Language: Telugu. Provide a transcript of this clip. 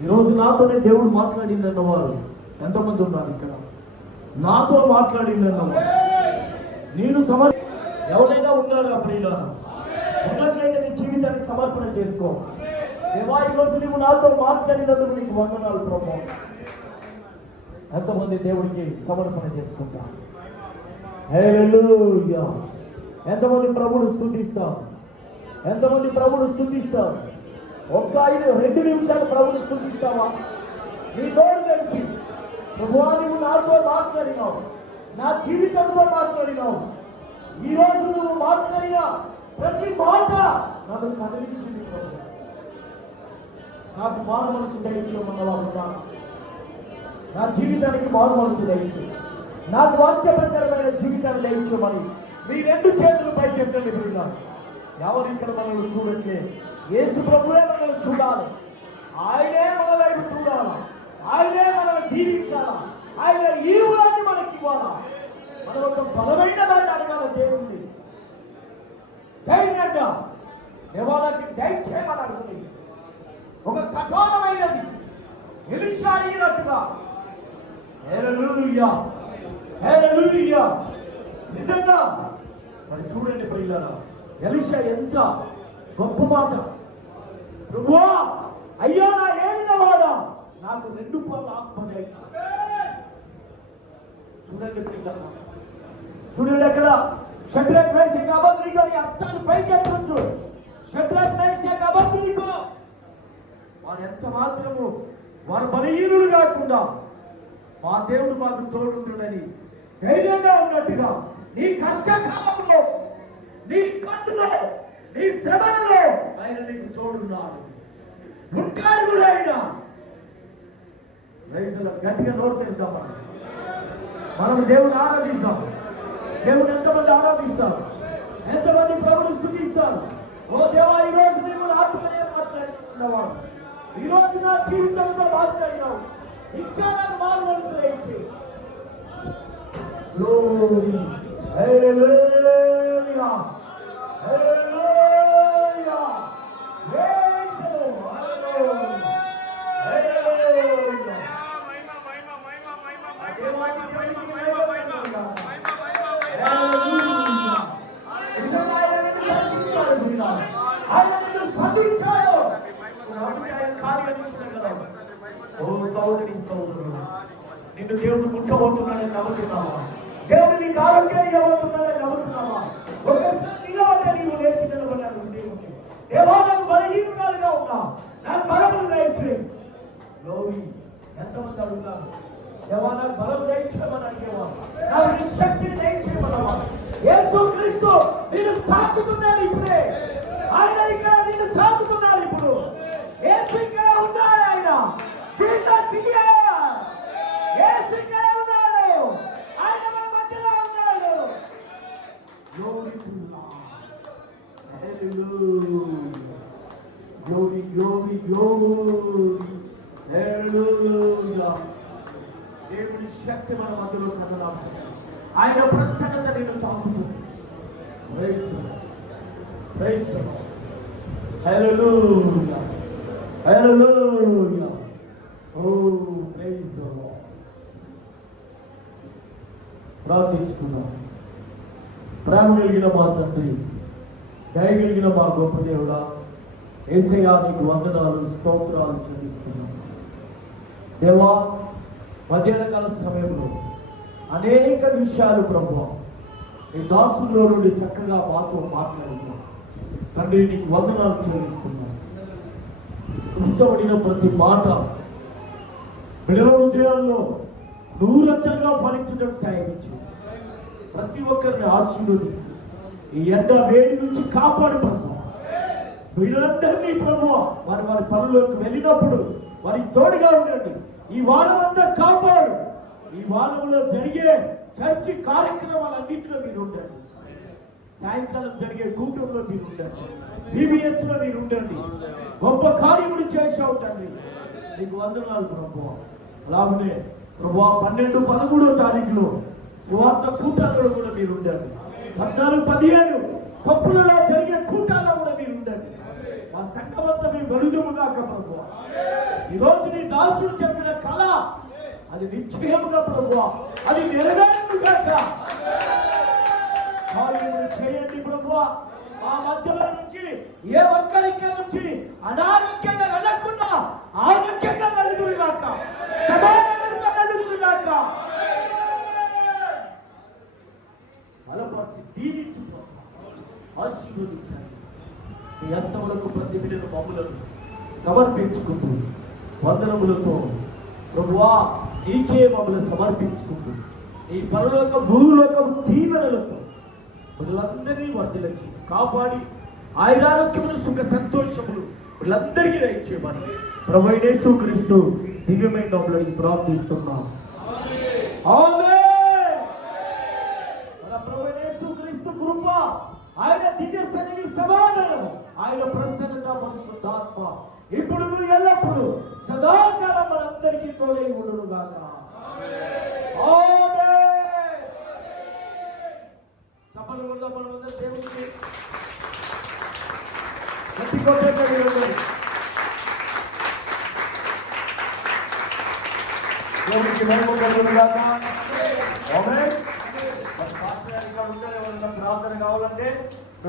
ఈరోజు నాతోనే దేవుడు మాట్లాడిందన్న వారు ఎంతమంది ఉన్నారు ఇక్కడ? నాతో మాట్లాడిందన్నవారు నేను ఎవరైనా ఉన్నారా ప్రియులారా? ఉన్నట్లయితే నీ జీవితాన్ని సమర్పణ చేసుకో. దేవా, ఈరోజు నువ్వు నాతో మాట్లాడినందుకు నీకు వందనాలు ప్రభు. ఎంతమంది దేవుడికి సమర్పణ చేసుకుంటా? హల్లెలూయా. ఎంతమంది ప్రభువును స్తుతిస్తారు? ఎంతమంది ప్రభువును స్తుతిస్తారు? ఒక్క 2 నిమిషాలు ప్రభువును స్తుతిస్తావా? నీ తోడు తెలిసి ప్రభువా, నువ్వు నాతో మాట్లాడినావు, నా జీవితంతో మాట్లాడినావు. ఈరోజు నువ్వు మాట్లాడిన ప్రతి మాట నన్ను కదిలించింది ప్రభు. నాకు మారు మనసు దయచేయమన్నవాడుగా, నా జీవితానికి మారు మనసు దయచే, నాకు వాక్య ప్రకారమైన జీవితాన్ని దయచేయమని మీ 2 చేతులు పైకి ఎత్తండి. పిల్లలు ఎవరు ఇక్కడ మనల్ని చూడట్లే, యేసు ప్రభువే మనల్ని చూడాలి, ఆయనే మన వైపు చూడాలా, ఆయనే మనల్ని దీవించాలా, ఆయన ఈవులన్నీ మనకి ఇవ్వాలా. మన ఒక బలమైన దాన్ని అడగాల దేవుణ్ణి, ధైర్యంగా దేవాలయానికి దయచేయమని అడుగుతుంది. ఒక కఠోరమైనది ఎలీషా అడిగినట్టుగా. హల్లెలూయా, హల్లెలూయా. నిజంగా మరి చూడండి ప్రియులారా, ఎలీషా ఎంత గొప్ప మాట. ప్రభువా, అయ్యా నా ఏలినవాడా, నాకు 2 పనులు ఆత్మ దయచు. చూడండి ప్రియులారా, చూడండి అక్కడ షడ్రక్ మేషక్ అబేద్నెగో హస్తాలు పైకెత్తొచ్చు. షడ్రక్ మేషక్ అబేద్నెగో వారు ఎంత మాత్రము వారు బలహీనులు కాకుండా మా దేవుడు మాకు తోడుంటున్నని ధైర్యంగా ఉన్నట్టుగా నీ కష్టకాలంలో, నీ కట్టులో, నీ శ్రమలలో ఆయన నీకు తోడున్నాడు, ఉంటాడు కూడా. ఆయన రైతుల గట్టిగా నోరు తెలుస్తాం. మనం దేవుని ఆరాధిస్తాం. దేవుడు ఎంతమంది ఆరాధిస్తారు? ఎంతమంది ప్రభువును స్తుతిస్తారు? ఓ దేవా, ఈరోజు నీవు ఆత్మనే మాట్లాడుతున్నవాడు, ఈరోజు నా జీవితంలో మాట్లాడినావు, ఇంకా నాకు మారు మనసు దయచే. Glory, hallelujah, hallelujah, praise the Lord, hallelujah, hallelujah. నిన్ను దేవుడు ముట్టబోతున్నాడని నమ్ముతున్నావా? దేవుడు నీకు ఆరోగ్యాన్ని ఇవ్వబోతున్నాడని నమ్ముతున్నావా? ఒకసారి నిలబడ్డ నీవు లేచి నిలబడ్డాడు. దేవుడు దేవా, నాకు బలహీనురాలుగా ఉన్నా, నాకు బలమును దయచేయి. గ్లోరీ. ఎంతమంది అడుగుతారు? దేవా, నాకు బలము దయచేయమని అడిగేవా, నాకు శక్తిని దయచేయమన్నవా? యేసుక్రీస్తు నిన్ను తాకుతున్నాడు ఇప్పుడే. ఆయన ఇక్కడ నిన్ను తాకుతున్నాడు ఇప్పుడు. యేసు ఇక్కడ ఉన్నాడు. ఆయన జీసస్ హియర్. యేసు ఇక్కడ ఉన్నాడు. ఆయన మన మధ్యలో ఉన్నాడు. Glory to Lord. Hallelujah. Glory, glory, glory. Hallelujah. దేవుని శక్తి మన మధ్యలో కదలాలి. ఆయన ప్రసన్నత నిన్ను తాకుతుంది. Praise the Lord, praise the Lord. Hallelujah, hallelujah. Oh praise the Lord. ప్రార్థించుకుందాం. ప్రేమ కలిగిన మా తండ్రి, దయ కలిగిన మా గొప్ప దేవుడా, యేసయ్యా నీకు వందనాలు, స్తోత్రాలు చెల్లిస్తున్నాం. దేవా, మధ్యాహ్నకాల సమయంలో అనేక విషయాలు ప్రభువా నీ దాసుల్లో నుండి చక్కగా మాతో మాట్లాడుతున్నాం. తండ్రి, నీకు వందనాలు చెల్లిస్తున్నాం. ఉంచబడిన ప్రతి మాట బిడ్డల హృదయాల్లో నూరంతగా ఫలించడానికి సాగించు. ప్రతి ఒక్కరిని ఆశీర్వదించి ఈ ఎండ వేడి నుంచి కాపాడు ప్రభువా. వీళ్ళందరినీ ప్రభువా వారి వారి పనులకు వెళ్ళినప్పుడు వారికి తోడుగా ఉండండి. ఈ వారం అంతా కాపాడు. ఈ వారంలో జరిగే చర్చి కార్యక్రమాలన్నింటిలో మీరు ఉండండి. సాయంకాలం జరిగే కూటంలో మీరు ఉండండి. బీబీఎస్ లో మీరు ఉండండి. గొప్ప కార్యములు చేసావు తండ్రి, నీకు వందనాలు ప్రభువా. అలాగే ప్రభువా 12, 13 తారీఖులో సువార్త కూటాలలో కూడా మీరు ఉండండి. 14, 15 కప్పులలో జరిగే కూటాల్లో కూడా మీరు ఉండండి. మా సంఘమంతా మీ వెలుగుముగాక ప్రభువా. ఈరోజు దాసుడు చెప్పిన కళ అది నిశ్చయముగా ప్రభువా అది నెరవేరుగాక. కార్యములు చేయండి ప్రభువా. ఆ మధ్యలో నుంచి ఏ ఒక్కరికి నుంచి అనారోగ్యంగా వెళ్ళకుండా ఆరోగ్యంగా వెలుగురుగాక, సమానంగా వెలుగురుగాక. బలపరిచి దీవించు ఆశీర్వదించండి. మీ హస్తములకు ప్రతి బిడ్డను మమ్ములను సమర్పించుకుంటూ వందనములతో ప్రభువా నీకే మమ్మల్ని సమర్పించుకుంటూ ఈ పరలోక భూలోకం దీవెనలతో వీళ్ళందరినీ వర్ధల చేసి కాపాడి ఆయురారోగ్యములు సుఖ సంతోషములు వీళ్ళందరికీ దయచేయమని ప్రభువైన యేసుక్రీస్తు దివ్యమైన నామములో ప్రార్థిస్తున్నాం. ఆమేన్. మన ప్రభువైన యేసుక్రీస్తు కృప, ఆయన దివ్య సన్నిధి సమాధానం, ఆయన ప్రసన్నత, పరిశుద్ధాత్మ ఇప్పుడు ఎల్లప్పుడు సదాకాలం మనందరికీ తోడై ఉండును గాక. ఆమేన్. చప్పట్లు కొడదాం మనమందరం దేవునికి. గట్టి కొట్టండి. దేవునికి మహిమ కలుగును గాక. ఆమేన్. పాస్టర్ గారు ఇక్కడ ఉంటారు. ఎవరైనా ప్రార్థన కావాలంటే